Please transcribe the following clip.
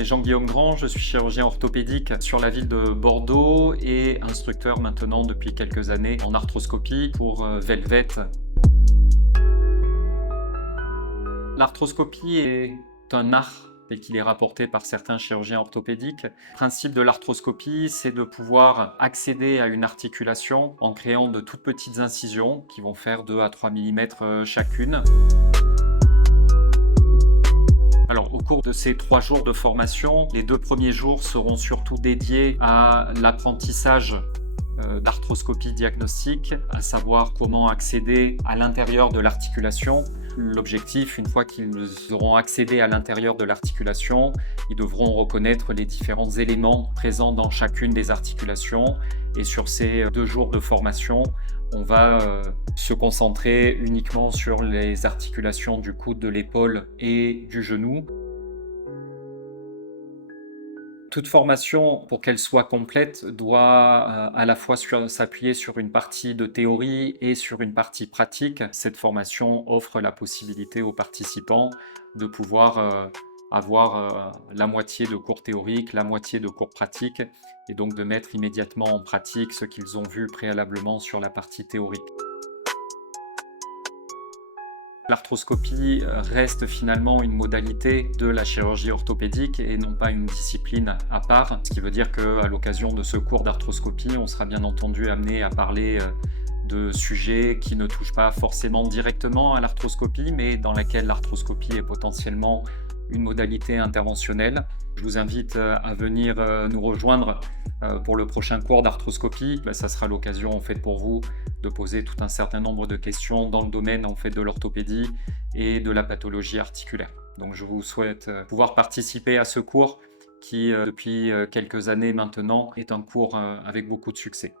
est Jean-Guillaume Grand, je suis chirurgien orthopédique sur la ville de Bordeaux et instructeur maintenant depuis quelques années en arthroscopie pour Velvet. L'arthroscopie est un art tel qu'il est rapporté par certains chirurgiens orthopédiques. Le principe de l'arthroscopie, c'est de pouvoir accéder à une articulation en créant de toutes petites incisions qui vont faire 2 à 3 mm chacune. Alors, au cours de ces 3 jours de formation, les 2 premiers jours seront surtout dédiés à l'apprentissage d'arthroscopie diagnostique, à savoir comment accéder à l'intérieur de l'articulation. L'objectif, une fois qu'ils auront accédé à l'intérieur de l'articulation, ils devront reconnaître les différents éléments présents dans chacune des articulations. Et sur ces 2 jours de formation, on va se concentrer uniquement sur les articulations du coude, de l'épaule et du genou. Toute formation, pour qu'elle soit complète, doit à la fois s'appuyer sur une partie de théorie et sur une partie pratique. Cette formation offre la possibilité aux participants de pouvoir avoir la moitié de cours théoriques, la moitié de cours pratiques, et donc de mettre immédiatement en pratique ce qu'ils ont vu préalablement sur la partie théorique. L'arthroscopie reste finalement une modalité de la chirurgie orthopédique et non pas une discipline à part, ce qui veut dire qu'à l'occasion de ce cours d'arthroscopie, on sera bien entendu amené à parler de sujets qui ne touchent pas forcément directement à l'arthroscopie, mais dans laquelle l'arthroscopie est potentiellement une modalité interventionnelle. Je vous invite à venir nous rejoindre pour le prochain cours d'arthroscopie. Ça sera l'occasion en fait pour vous de poser tout un certain nombre de questions dans le domaine en fait de l'orthopédie et de la pathologie articulaire. Donc je vous souhaite pouvoir participer à ce cours qui depuis quelques années maintenant est un cours avec beaucoup de succès.